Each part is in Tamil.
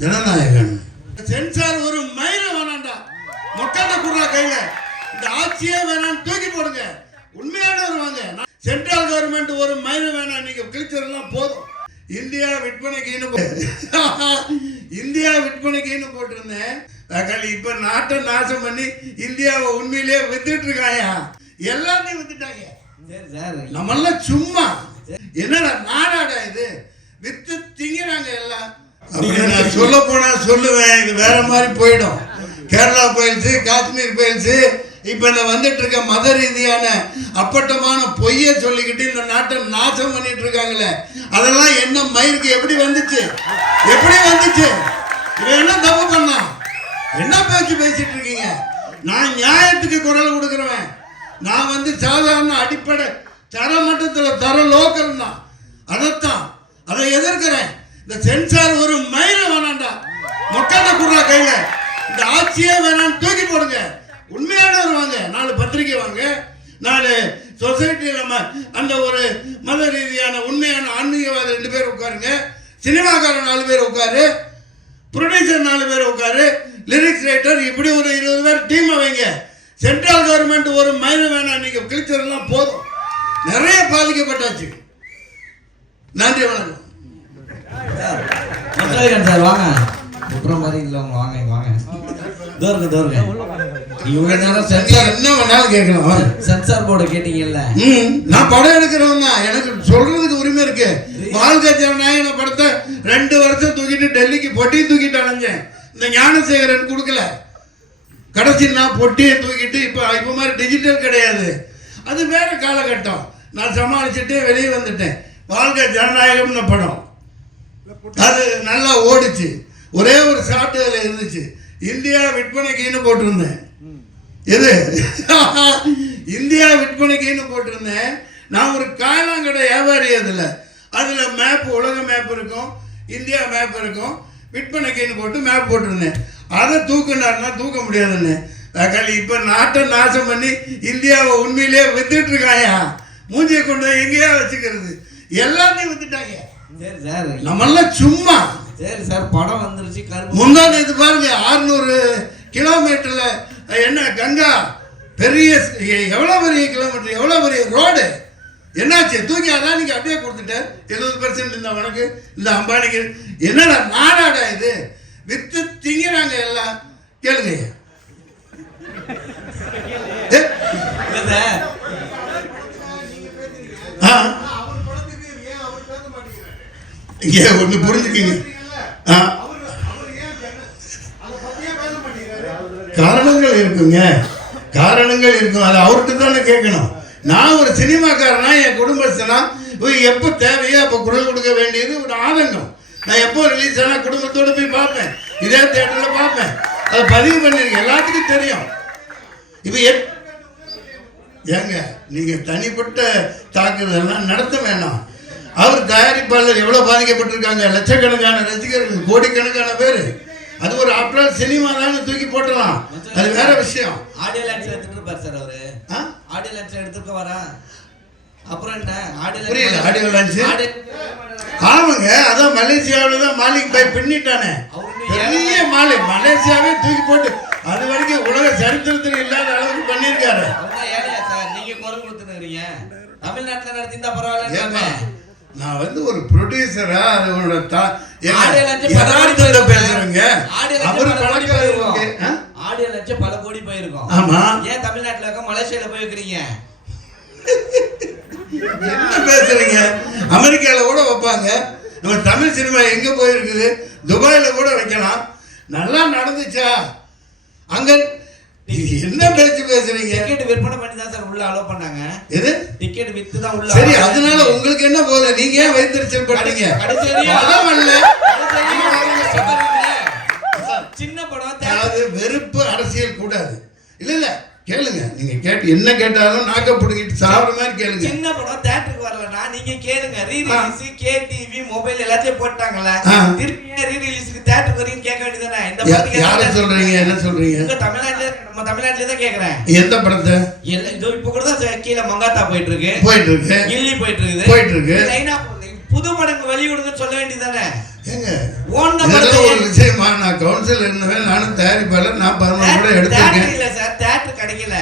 ஜனநாயகன் சென்சார் ஒரு மயில வேணாண்டா, மொட்டை குடுறா கையில, இந்த ஆட்சியே வேணான்னு தூக்கி போடுங்க. உண்மையான வருவாங்க. சென்ட்ரல் கவர்மெண்ட் ஒரு மயில வேணாம், நீங்க கிழிச்சதெல்லாம் போதும். இந்தியா விற்பனைக்குன்னு போட்டிருந்தேன். இப்ப நாட்டை நாசம் பண்ணி இந்தியாவை உண்மையிலேயே வித்துட்டு இருக்காயா, எல்லாத்தையும் வித்துட்டாங்க. நம்மெல்லாம் சும்மா என்னடா நாடாடா இது, வித்து திங்கிறாங்க எல்லாம். நான் சொல்ல போனா சொல்லுவேன், இது வேற மாதிரி போயிடும். கேரளா போயிடுச்சு, காஷ்மீர் போயிடுச்சு. இப்ப இந்த வந்துட்டு இருக்க மத ரீதியான அப்பட்டமான பொய்ய சொல்லிக்கிட்டு இந்த நாட்டை நாசம் பண்ணிட்டு இருக்காங்களே, அதெல்லாம் என்ன மயிருக்கு எப்படி வந்துச்சு? இவன் என்ன தப்பு பண்ணா? என்ன பேசிட்டு இருக்கீங்க? நான் நியாயத்துக்கு குரல் கொடுக்கிறவன். நான் சாதாரண அடிப்படை தரமட்டத்தில் தர லோக்கல் தான். அதை எதிர்க்கிறேன். இந்த சென்சார் ஒரு மயில வேணாண்டா, மொட்டை குடுறா கையில, இந்த ஆட்சியே வேணான்னு தூக்கி போடுங்க. உண்மையான வருவாங்க. 4 பத்திரிகை வாங்க, 4 சொசைட்டியில் அந்த ஒரு மத ரீதியான உண்மையான ஆன்மீகவாத 2 பேர் உட்காருங்க, சினிமாக்காரன் 4 பேர் உட்காரு, ப்ரொடியூசர் 4 பேர் உட்காரு, லிரிக்ஸ் ரைட்டர், இப்படி ஒரு 20 பேர் டீமை வைங்க. சென்ட்ரல் கவர்மெண்ட் ஒரு மயில வேணாம், நீங்க கிழிச்சதெல்லாம் போதும். நிறைய பாதிக்கப்பட்டாச்சு. நன்றி, வணக்கம். சார் வாங்க, குற்றம் மாதிரி இல்லை, வாங்க வாங்க. சென்சார் போர்டு கேட்டீங்கல்ல, நான் படம் எடுக்கிறவன் தான், எனக்கு சொல்றதுக்கு உரிமை இருக்கு. வாழ்க்கை ஜனநாயக படத்தை 2 வருஷம் தூக்கிட்டு டெல்லிக்கு பொட்டியை தூக்கிட்டு அலைஞ்சேன். இந்த ஞானசேகரன் கொடுக்கல, கடைசி நான் பொட்டியை தூக்கிட்டு இப்ப மாதிரி டிஜிட்டல் கிடையாது, அது வேற காலகட்டம். நான் சமாளிச்சுட்டு வெளியே வந்துட்டேன். வாழ்க்கை ஜனநாயகம்னு படம் அது நல்லா ஓடிச்சு. ஒரே ஒரு ஷாட் அதில் இருந்துச்சு, இந்தியா விற்பனைக்குன்னு போட்டிருந்தேன். எது இந்தியா விற்பனைக்குன்னு போட்டிருந்தேன். நான் ஒரு காயலாங்கடை வியாபாரி. அதுல மேப், உலக மேப் இருக்கும், இந்தியா மேப் இருக்கும். விற்பனைக்குன்னு போட்டு மேப் போட்டிருந்தேன். அதை தூக்குனாருன்னா தூக்க முடியாதுன்னு. இப்ப நாட்டை நாசம் பண்ணி இந்தியாவை உண்மையிலேயே வித்துட்டு இருக்காயா, மூஞ்சியை கொண்டு போய் எங்கேயா வச்சுக்கிறது, எல்லாத்தையும் வித்துட்டாங்க. நம்மெல்லாம் சும்மா. சரி சார், படம் வந்துருச்சு. முந்தான இது பாருங்க, 600 கிலோமீட்டர்ல என்ன கங்கா, பெரிய எவ்வளவு பெரிய கிலோமீட்டர், எவ்வளவு பெரிய ரோடு, என்னாச்சு? தூக்கி அதான் நீங்க அப்படியே கொடுத்துட்ட. 70% இந்த உனக்கு, இந்த அம்பானிக்கு. என்னடா நாடாடா இது, வித்து திங்கிறாங்க எல்லாம். கேளுங்க. ஒண்ணு புரிஞ்சுக்கீங்க, காரணங்கள் இருக்குங்க, காரணங்கள் இருக்கும். அது அவர்கிட்ட தானே கேட்கணும். நான் ஒரு சினிமாக்காரனா, என் குடும்பஸ்தனா, எப்போ தேவையோ அப்போ குரல் கொடுக்க வேண்டியது ஒரு ஆதங்கம். நான் எப்போ ரிலீஸ் ஆனா குடும்பத்தோடு போய் பார்ப்பேன், இதே தியேட்டரில் பார்ப்பேன். அதை பதிவு பண்ணிருக்கேன், எல்லாத்துக்கும் தெரியும். இப்போ ஏங்க நீங்க தனிப்பட்ட தாக்குதல்லாம் நடத்த வேண்டாம். அவர் தயாரிப்பாளர் எவ்வளவு பாதிக்கப்பட்டிருக்காங்க, லட்சக்கணக்கான ரசிகர்கள், கோடிக்கணக்கான பேர். அது ஒரு ஆப்டர் சினிமா தான், தூக்கி போட்டலாம், அது வேற விஷயம். ஆடியோ லான்ச் எடுத்துட்டு இருப்பார் சார் அவரு. ஆடியோ லான்ச் எடுத்துக்க வரா, அப்புறம் என்ன ஆடியோ லான்ச்? ஆமாங்க, அதான் மலேசியாவில் தான் மாலிக் பாய் பின்னிட்டானே, பெரிய மாலிக், மலேசியாவே தூக்கி போட்டு அது வரைக்கும் உலக சரித்திரத்தில் இல்லாத அளவுக்கு பண்ணியிருக்காரு. நீங்க குரல் கொடுத்துருக்கீங்க, தமிழ்நாட்டில் நடத்திருந்தா பரவாயில்ல. நான் ஒரு ப்ரொடியூசரா, அதோட பேசுறேங்க. ஆடியோ லட்சம் பல கோடி போயிருக்கும். ஆமா, ஏன் தமிழ்நாட்டுல இருக்க மலேசியால போய் வைக்கிறீங்க? என்ன பேசுறீங்க? அமெரிக்கால கூட வைப்பாங்க. நம்ம தமிழ் சினிமா எங்க போயிருக்குது? துபாயில கூட வைக்கலாம். நல்லா நடந்துச்சா? அங்க என்ன பேச்சு பேசுறீங்க? டிக்கெட் விற்பனை பண்ணி தான் சார் உள்ள அலோ பண்ணாங்க. எது டிக்கெட் வித்து தான் உள்ள. சரி, அதனால உங்களுக்கு என்ன போகுது? நீங்க ஏன் வைத்திருச்சல் பண்றீங்க? சின்ன படம், அதாவது வெறுப்பு அரசியல் கூடாது. இல்ல இல்ல கேளுங்க, நீங்க கேட்டு என்ன கேட்டாலும் நாக்க புடுங்கிட்டு சாப்பிடுற மாதிரி கேளுங்க. சின்ன படம் தியேட்டருக்கு வரலனா நீங்க கேளுங்க. ரீ ரிலீஸ் கேடிவி மொபைல் எல்லாத்தையும் போட்டாங்கல, திருப்பி ரீ ரிலீஸ்க்கு தியேட்டருக்கு வரீங்க கேட்க வேண்டியதானே? இந்த படத்தை யாரை சொல்றீங்க? என்ன சொல்றீங்க? இந்த தமிழ்நாட்டுல, நம்ம தமிழ்நாட்டுல தான் கேக்குறேன். எந்த படத்தை? இதோ இப்ப கூட தான் கீழ மங்காத்தா போயிட்டு இருக்கு, கில்லி போயிட்டு இருக்கு. லைனா புது படங்க வெளியிடுங்கன்னு சொல்ல வேண்டியதானே? ஏங்க ஓன் ஒரு விஷயம் சோர்ஸில் இருந்தவன், நானும் தயாரிப்பாளர், நான் 11 கூட எடுத்திருக்கேன். இல்ல சார், தியேட்டர் கிடைக்கல.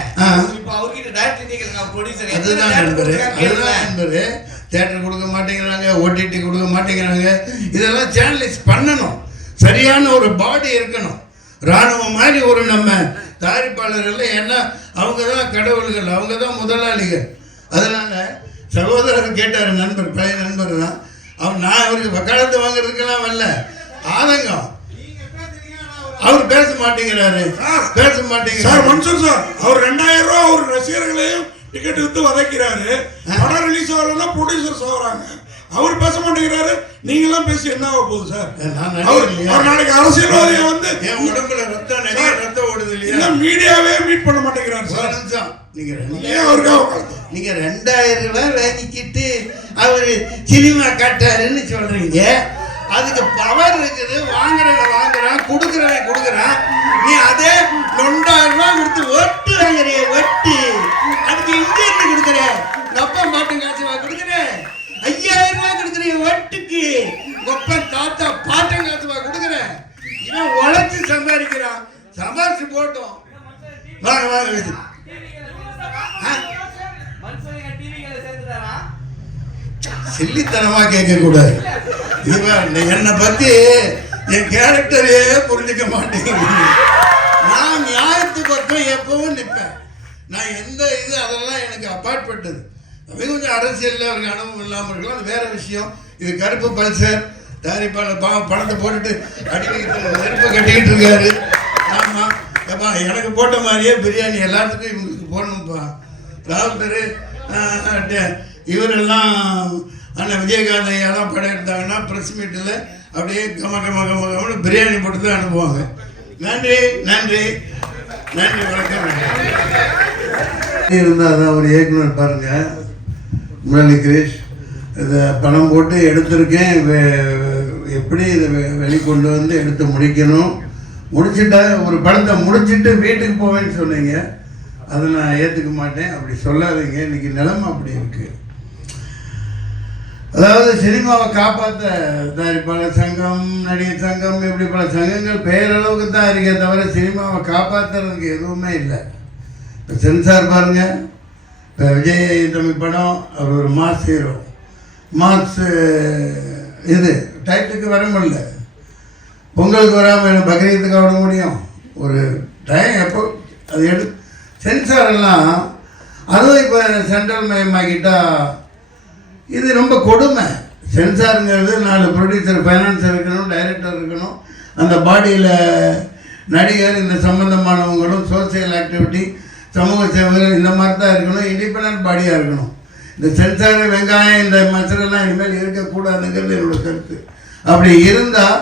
இப்போ அவர்கிட்ட டைரக்டர் கேக்குறாங்க, ப்ரொடியூசர். அதுதான் நண்பரே, தியேட்டர் கொடுக்க மாட்டேங்கிறாங்க, ஓடிடி கொடுக்க மாட்டேங்கிறாங்க. இதெல்லாம் சேனலைஸ் பண்ணணும். சரியான ஒரு பாடி இருக்கணும். ராணுவம் மாதிரி ஒரு நம்ம தயாரிப்பாளர்கள், ஏன்னா அவங்க தான் கடவுள்கள், அவங்க தான் முதலாளிகள். அதனால சகோதரர் கேட்டார், நண்பர், பழைய நண்பர் தான் அவர். நான் அவருக்கு வக்காலத்து வாங்குறதுக்கெல்லாம் வரல, ஆதங்கம். அவர் பேச மாட்டேங்கிறாரு, பேச மாட்டேங்கிறாரு. சார் மன்சூர் சார், அவர் 2000 ரூபா அவர் ரசிகர்களையும் டிக்கெட் வித்து வதைக்கிறாரு. படம் ரிலீஸ் ஆகலன்னா ப்ரொடியூசர்ஸ் ஆகுறாங்க. அவர் பேச மாட்டேங்கிறாரு. நீங்களாம் பேசி என்ன ஆக போகுது சார்? ஒரு நாளைக்கு அரசியல்வாதியை வந்து என் உடம்புல ரத்தம், நிறைய ரத்தம் ஓடுது இல்லையா? மீடியாவே மீட் பண்ண மாட்டேங்கிறாரு சார். நீங்க நீங்க 2000 ரூபாய் வாங்கிக்கிட்டு அவரு சினிமா காட்டாருன்னு சொல்றீங்க. அதுக்கு பவர் இருக்குது. வாங்குறான், கொடுக்குறான். நீ அதே 2000 ரூபாய் கொடுத்து ஒட்டு வாங்குறிய, ஒட்டு. அதுக்கு இங்க இருந்து கொடுக்குற, அப்பா மாட்டு காசு கொடுக்குற. 5000 ரூபாய் கொடுக்குறீங்க ஒட்டுக்கு. ஒப்ப தாத்தா பாட்டன் காசு கொடுக்குற. இவன் உழைச்சு சம்பாதிக்கிறான். சம்பாதிச்சு போட்டோம். வாங்க சில்லித்தனமா கேட்க கூடாது. என்னை பத்தி என் கேரக்டரையே புரிஞ்சுக்க மாட்டேங்குது. நான் நியாயத்து பக்கம் எப்பவும் நிற்பேன். நான் எந்த இது அதெல்லாம் எனக்கு அப்பாற்பட்டது. கொஞ்சம் அரசியல் அவருக்கு அனுபவம் இல்லாமல் இருக்கலாம், அது வேற விஷயம். இது கருப்பு பல்சர் தயாரிப்பாளர் பணத்தை போட்டுட்டு நெருப்பு கட்டிக்கிட்டு இருக்காரு. ஆமா, அப்பா எனக்கு போட்ட மாதிரியே பிரியாணி எல்லாத்துக்கும் இவங்களுக்கு போடணும்ப்பா. ராவுத்தர் இவரெல்லாம் அண்ணன் விஜயகாந்த் ஐயாலாம் படம் எடுத்தாங்கன்னா ப்ரெஸ் மீட்டில் அப்படியே கம பிரியாணி போட்டு தான் அனுப்புவாங்க. நன்றி, வணக்கம். இருந்தால் அதான் ஒரு இயக்குனர் பாருங்க, முரளி கிரீஷ், இதை பணம் போட்டு எடுத்திருக்கேன், எப்படி இதை வெளிக்கொண்டு வந்து எடுத்து முடிக்கணும், முடிச்சுட்டா ஒரு படத்தை முடிச்சுட்டு வீட்டுக்கு போவேன்னு சொன்னீங்க. அதை நான் ஏற்றுக்க மாட்டேன். அப்படி சொல்லாதீங்க. இன்னைக்கு நிலைமை அப்படி இருக்கு. அதாவது சினிமாவை காப்பாற்ற தயாரிப்பாளர் சங்கம், நடிகர் சங்கம், இப்படி பல சங்கங்கள் பெயரளவுக்கு தான் இருக்கே தவிர சினிமாவை காப்பாற்றுறதுக்கு எதுவுமே இல்லை. இப்போ சென்சார் பாருங்க, இப்போ விஜய் தம்பி படம், அவர் ஒரு மாஸ் ஹீரோ, மாஸ் இது டைட்டுக்கு வர முடியல. பொங்கலுக்கு வராமல் பக்ரீத்துக்கு விட முடியும். ஒரு டைம் எப்போ அது சென்சார் எல்லாம், அதுவும் இப்போ சென்ட்ரல் மயமாக்கிட்டா இது ரொம்ப கொடுமை. சென்சாருங்கிறது 4 ப்ரொடியூசர், ஃபைனான்சர் இருக்கணும், டைரக்டர் இருக்கணும். அந்த பாடியில் நடிகர், இந்த சம்பந்தமானவங்களும், சோசியல் ஆக்டிவிட்டி, சமூக சேவகர்கள், இந்த மாதிரி தான் இருக்கணும். இண்டிபெண்ட் பாடியாக இருக்கணும். இந்த சென்சார், வெங்காயம், இந்த மசாலெல்லாம் இனிமேல் இருக்கக்கூடாதுங்கிறது என்னோட கருத்து. அப்படி இருந்தால்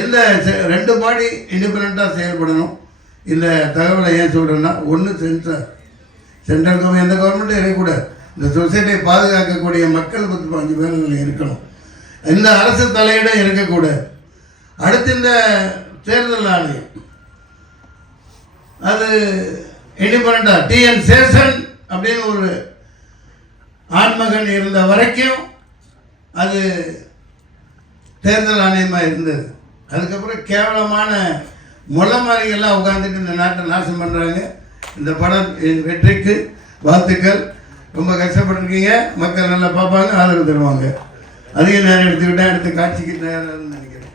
எந்த 2 பாடி இண்டிபெண்ட்டாக செயல்படணும். இந்த தகவலை ஏன் சொல்கிறேன்னா, ஒன்று சென்சார், சென்ட்ரல் கவர்மெண்ட், எந்த கவர்மெண்ட்டும் இருக்கக்கூடாது. இந்த சொசைட்டியை பாதுகாக்கக்கூடிய மக்கள் 15 பேர்கள் இருக்கணும். இந்த அரசு தலையிடம் இருக்கக்கூடாது. அடுத்து இந்த தேர்தல் ஆணையம், அது இண்டிபெண்டா TN சேஷன் அப்படின்னு ஒரு ஆண்மகன் இருந்த வரைக்கும் அது தேர்தல் ஆணையமாக இருந்தது. அதுக்கப்புறம் கேவலமான முளமாரிகள்லாம் உட்காந்துட்டு இந்த நாட்டை நாசம் பண்ணுறாங்க. இந்த படம் வெற்றிக்கு வாழ்த்துக்கள். ரொம்ப கஷ்டப்பட்டுருக்கீங்க. மக்கள் நல்லா பார்ப்பாங்க, ஆதரவு தருவாங்க. அதிக நேரம் எடுத்துக்கிட்டேன், அடுத்த காட்சிக்கு தயாராக நினைக்கிறேன்.